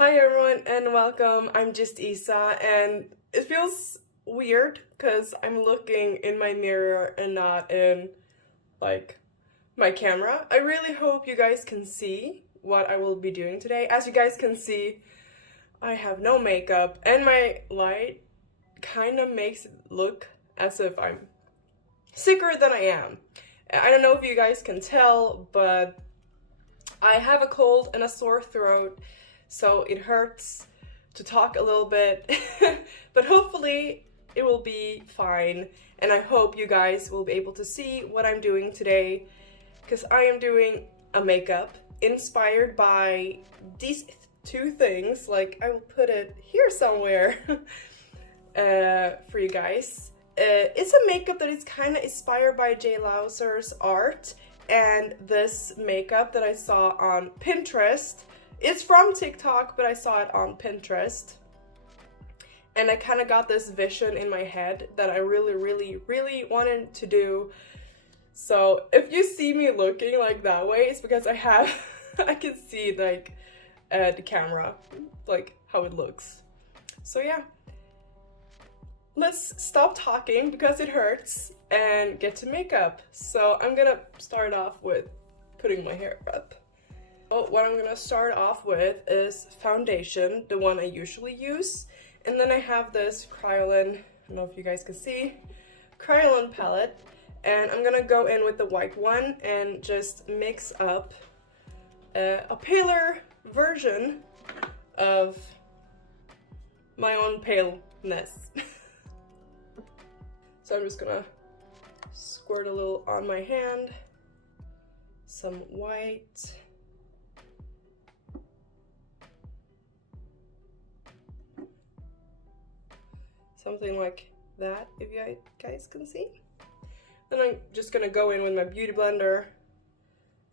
Hi everyone and welcome. I'm just Isa and it feels weird because I'm looking in my mirror and not in like my camera. I really hope you guys can see what I will be doing today. As you guys can see, I have no makeup and my light kind of makes it look as if I'm sicker than I am. I don't know if you guys can tell, but I have a cold and a sore throat, so it hurts to talk a little bit, but hopefully it will be fine, and I hope you guys will be able to see what I'm doing today, because I am doing a makeup inspired by these two things. Like, I will put it here somewhere for you guys. It's a makeup that is kind of inspired by J. Lauser's art, and this makeup that I saw on Pinterest. It's from TikTok, but I saw it on Pinterest. And I kind of got this vision in my head that I really wanted to do. So if you see me looking like that way, it's because I can see like the camera, like how it looks. So yeah, let's stop talking because it hurts and get to makeup. So I'm gonna start off with putting my hair up. What I'm gonna start off with is foundation, the one I usually use. And then I have this Kryolan, I don't know if you guys can see, Kryolan palette. And I'm gonna go in with the white one and just mix up a paler version of my own paleness. So I'm just gonna squirt a little on my hand, some white. Something like that, if you guys can see. Then I'm just gonna go in with my beauty blender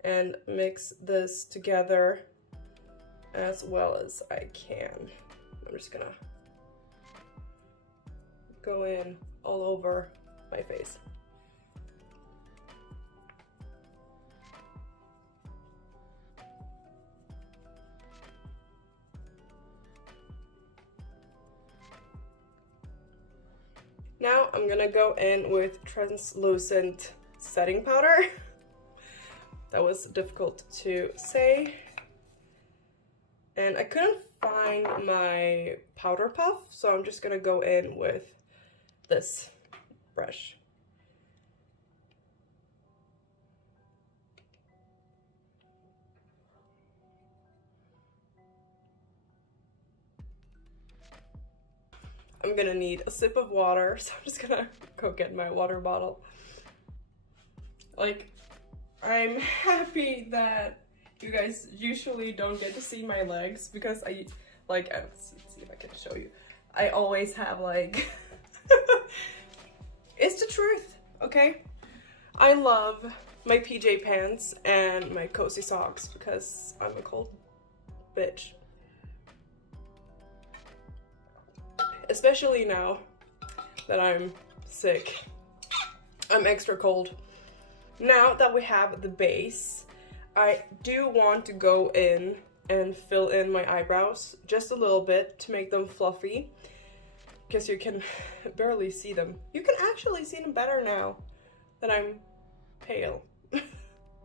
and mix this together as well as I can. I'm just gonna go in all over my face. Now I'm gonna go in with translucent setting powder. That was difficult to say. And I couldn't find my powder puff, so I'm just gonna go in with this brush. I'm gonna need a sip of water, so I'm just gonna go get my water bottle. Like, I'm happy that you guys usually don't get to see my legs because let's see if I can show you. I always have like, it's the truth, okay? I love my PJ pants and my cozy socks because I'm a cold bitch. Especially now that I'm sick. I'm extra cold. Now that we have the base, I do want to go in and fill in my eyebrows just a little bit to make them fluffy, because you can barely see them. You can actually see them better now that I'm pale.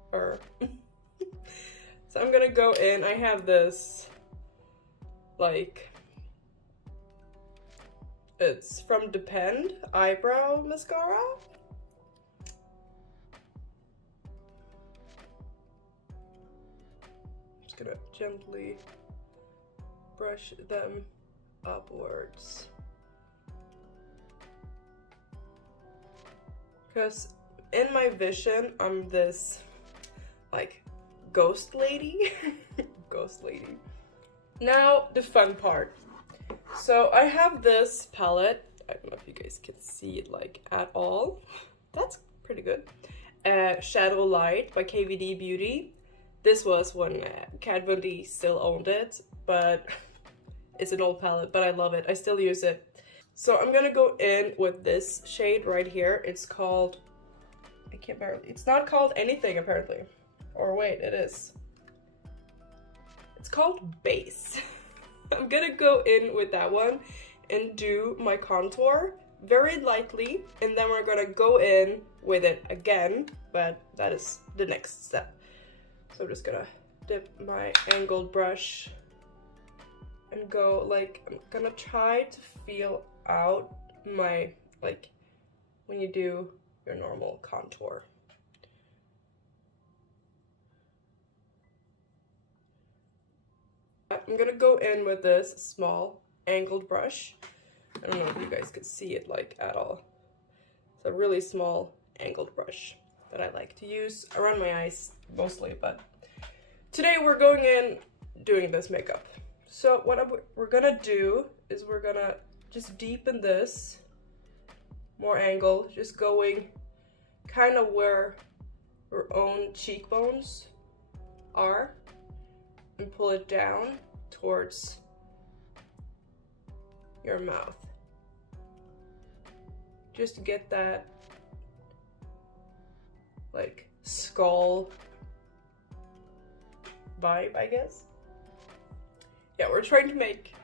So I'm gonna go in. I have this, like, it's from Depend eyebrow mascara. Just gonna gently brush them upwards. Because in my vision, I'm this, like, ghost lady. Ghost lady. Now, the fun part. So I have this palette. I don't know if you guys can see it like at all. That's pretty good. Shadow Light by KVD Beauty. This was when Kat Von D still owned it, but it's an old palette, but I love it. I still use it. So I'm gonna go in with this shade right here. It's called, it's not called anything apparently. Or wait, it is. It's called Base. gonna go in with that one and do my contour very lightly, and then we're gonna go in with it again, but that is the next step. So I'm just gonna dip my angled brush and go like, I'm gonna try to feel out my, like when you do your normal contour. I'm gonna go in with this small angled brush. I don't know if you guys could see it like at all. It's a really small angled brush that I like to use around my eyes mostly, but today we're going in doing this makeup. So what we're gonna do is we're gonna just deepen this, more angle, just going kind of where your own cheekbones are, and pull it down towards your mouth. Just to get that like skull vibe, I guess. Yeah, we're trying to make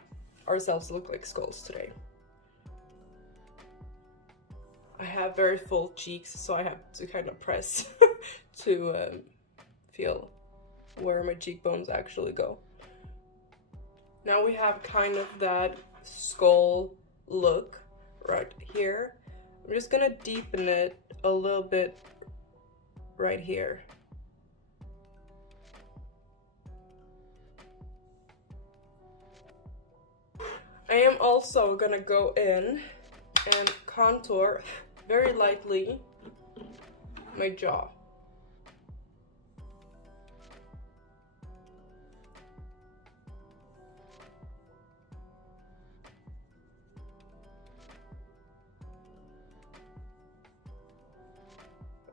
ourselves look like skulls today. I have very full cheeks, so I have to kind of press to feel where my cheekbones actually go. Now we have kind of that skull look right here. I'm just gonna deepen it a little bit right here. I am also gonna go in and contour very lightly my jaw.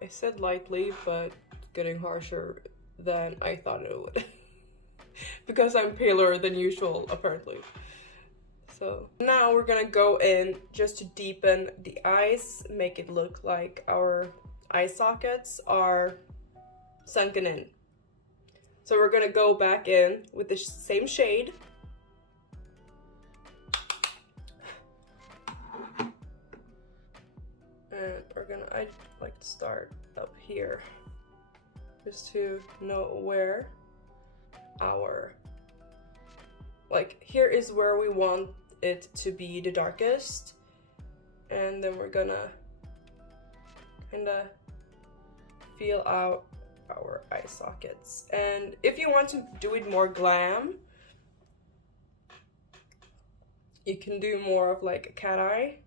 I said lightly, but getting harsher than I thought it would. Because I'm paler than usual, apparently. So now we're gonna go in just to deepen the eyes, make it look like our eye sockets are sunken in. So we're gonna go back in with the same shade. And I like to start up here just to know where our, like here is where we want it to be the darkest, and then we're gonna kind of feel out our eye sockets. And if you want to do it more glam, you can do more of like a cat eye.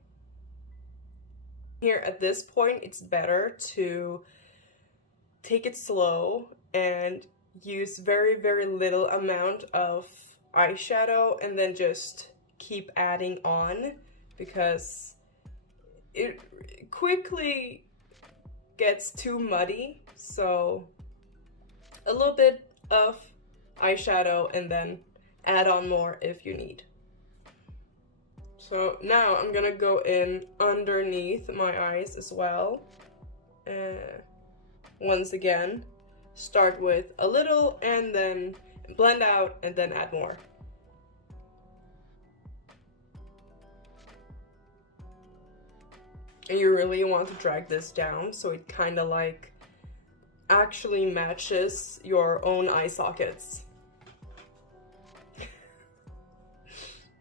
Here at this point, it's better to take it slow and use very, very little amount of eyeshadow and then just keep adding on, because it quickly gets too muddy. So a little bit of eyeshadow and then add on more if you need. So now I'm gonna go in underneath my eyes as well. Once again, start with a little and then blend out and then add more. And you really want to drag this down so it kind of like actually matches your own eye sockets.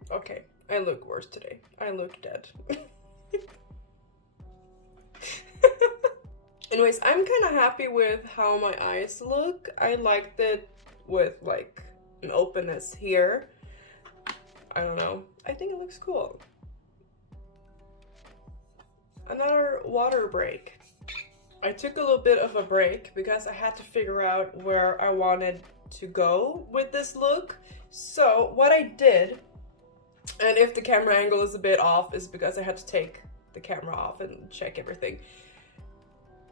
Okay, I look worse today. I look dead. Anyways, I'm kind of happy with how my eyes look. I liked it with like an openness here. I don't know. I think it looks cool. Another water break. I took a little bit of a break because I had to figure out where I wanted to go with this look. So what I did, and if the camera angle is a bit off, is because I had to take the camera off and check everything.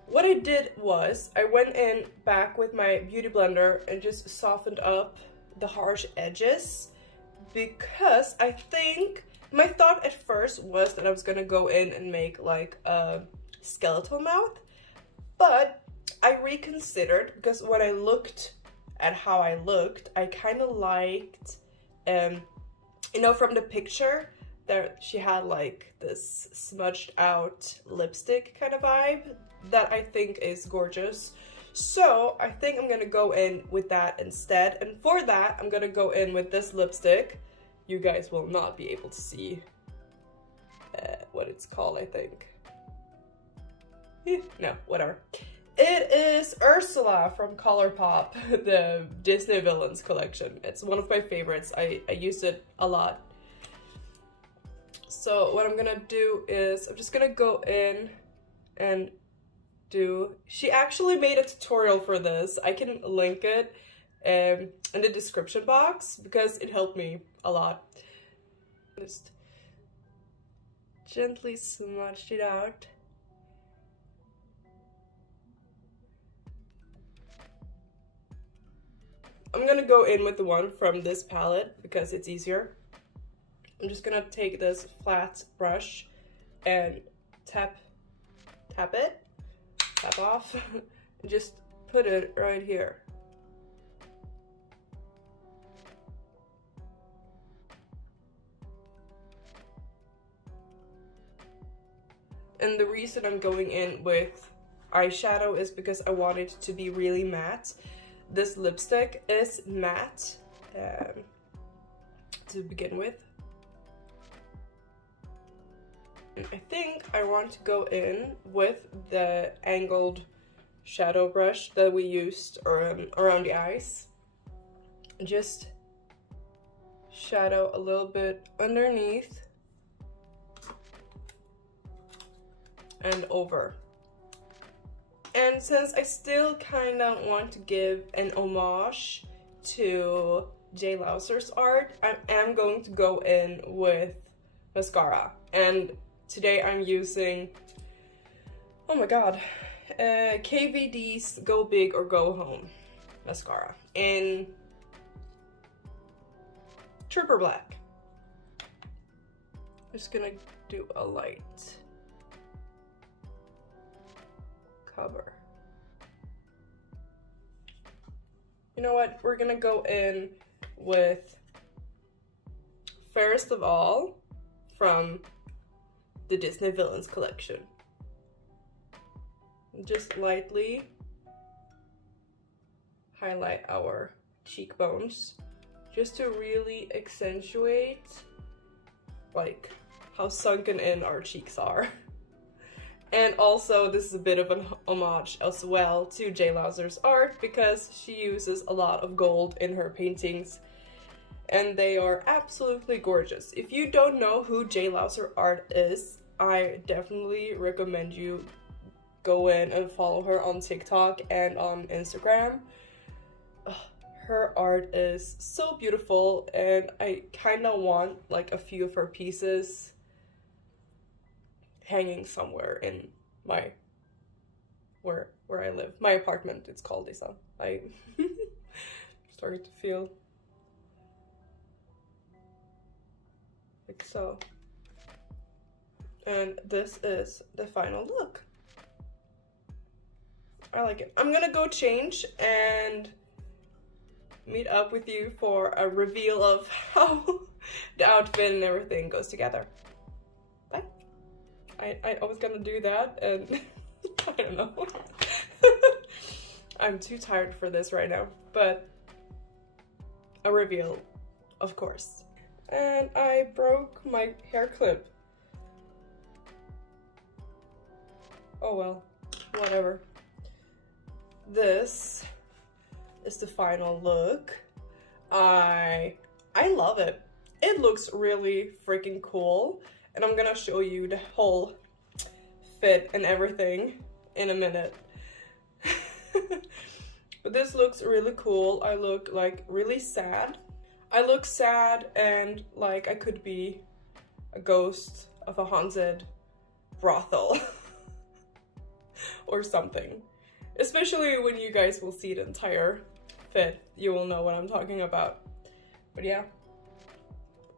What I did was I went in back with my beauty blender and just softened up the harsh edges, because I think my thought at first was that I was gonna go in and make like a skeletal mouth, but I reconsidered, because when I looked at how I looked, I kind of liked You know, from the picture, there she had like this smudged out lipstick kind of vibe that I think is gorgeous. So I think I'm gonna go in with that instead. And for that, I'm gonna go in with this lipstick. You guys will not be able to see what it's called, I think. No, whatever. It is Ursula from Colourpop, the Disney Villains collection. It's one of my favorites. I used it a lot. So what I'm gonna do is I'm just gonna go in and do... She actually made a tutorial for this. I can link it in the description box because it helped me a lot. Just gently smudged it out. I'm gonna go in with the one from this palette because it's easier. I'm just gonna take this flat brush and tap off, and just put it right here. And the reason I'm going in with eyeshadow is because I want it to be really matte. This lipstick is matte to begin with. And I think I want to go in with the angled shadow brush that we used around the eyes. Just shadow a little bit underneath and over. And since I still kind of want to give an homage to J. Lauser's art, I am going to go in with mascara. And today I'm using, oh my god, KVD's Go Big or Go Home mascara in Trooper Black. I'm just gonna do a light cover. You know what? We're gonna go in with Fairest of All from the Disney Villains collection. Just lightly highlight our cheekbones just to really accentuate like how sunken in our cheeks are. And also, this is a bit of an homage as well to J. Lauser's art because she uses a lot of gold in her paintings and they are absolutely gorgeous. If you don't know who J. Lauser art is, I definitely recommend you go in and follow her on TikTok and on Instagram. Her art is so beautiful and I kind of want like a few of her pieces hanging somewhere in my where I live. My apartment, it's called Lisa. I started to feel like so. And this is the final look. I like it. I'm gonna go change and meet up with you for a reveal of how the outfit and everything goes together. Bye. I was gonna do that and I don't know. I'm too tired for this right now, but a reveal, of course. And I broke my hair clip. Oh well, whatever. This is the final look. I love it. It looks really freaking cool. And I'm gonna show you the whole fit and everything in a minute. But this looks really cool. I look like really sad. I look sad and like I could be a ghost of a haunted brothel or something. Especially when you guys will see the entire fit, you will know what I'm talking about. But yeah,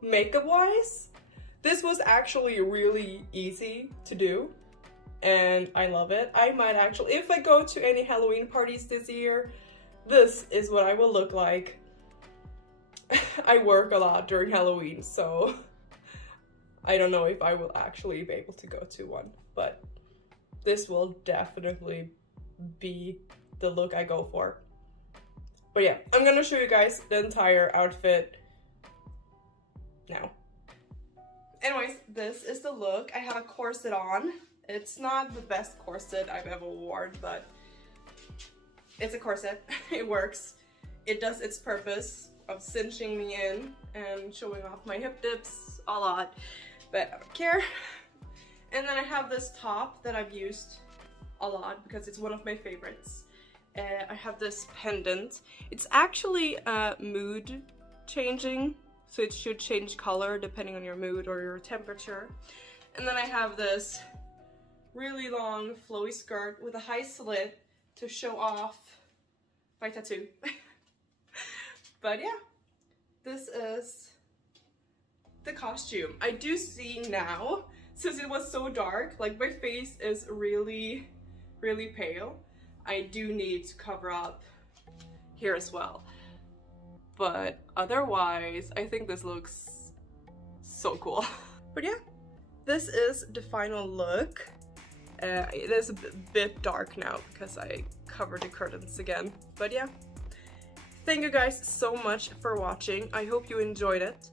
makeup wise, this was actually really easy to do and I love it. I might actually, if I go to any Halloween parties this year, this is what I will look like I work a lot during Halloween, so I don't know if I will actually be able to go to one, but this will definitely be the look I go for. But yeah, I'm gonna show you guys the entire outfit now. Anyways, this is the look. I have a corset on. It's not the best corset I've ever worn, but it's a corset. It works. It does its purpose of cinching me in and showing off my hip dips a lot, but I don't care. And then I have this top that I've used a lot because it's one of my favorites. I have this pendant. It's actually mood changing, so it should change color depending on your mood or your temperature. And then I have this really long flowy skirt with a high slit to show off my tattoo. But yeah, this is the costume. I do see now, since it was so dark, like my face is really, really pale. I do need to cover up here as well. But otherwise, I think this looks so cool. But yeah, this is the final look. It is a bit dark now because I covered the curtains again. But yeah, thank you guys so much for watching. I hope you enjoyed it.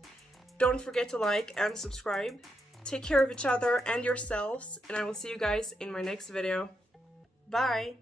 Don't forget to like and subscribe. Take care of each other and yourselves, and I will see you guys in my next video. Bye!